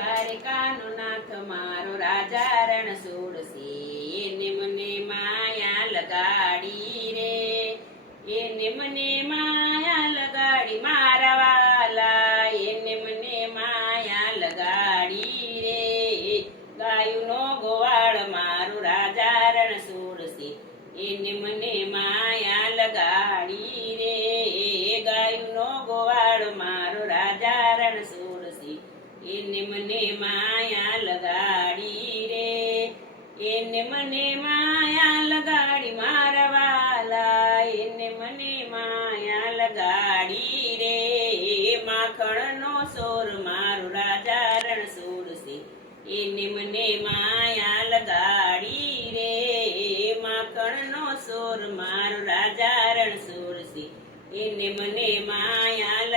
દ્વારિકાનો નાથ મારો રાજા રણછોડસી એને મને માયા લગાડી રે એને મને માયા લગાડી મારા વાલા એને મને માયા લગાડી રે ગાયુંનો ગોવાળ મારો રાજા રણછોડસી એને મને માયા લગાડી રે ગાયુંનો ગોવાળ મારો રાજા રણછોડસી એને મને માયા લગાડી રે એને મને માયા લગાડી મારા વાલા એને મને માયા લગાડી રે માખણનો સોર મારો રાજા રણછોડસી એને મને માયા લગાડી રે માખણનો સોર મારો રાજા રણછોડસી એને મને માયા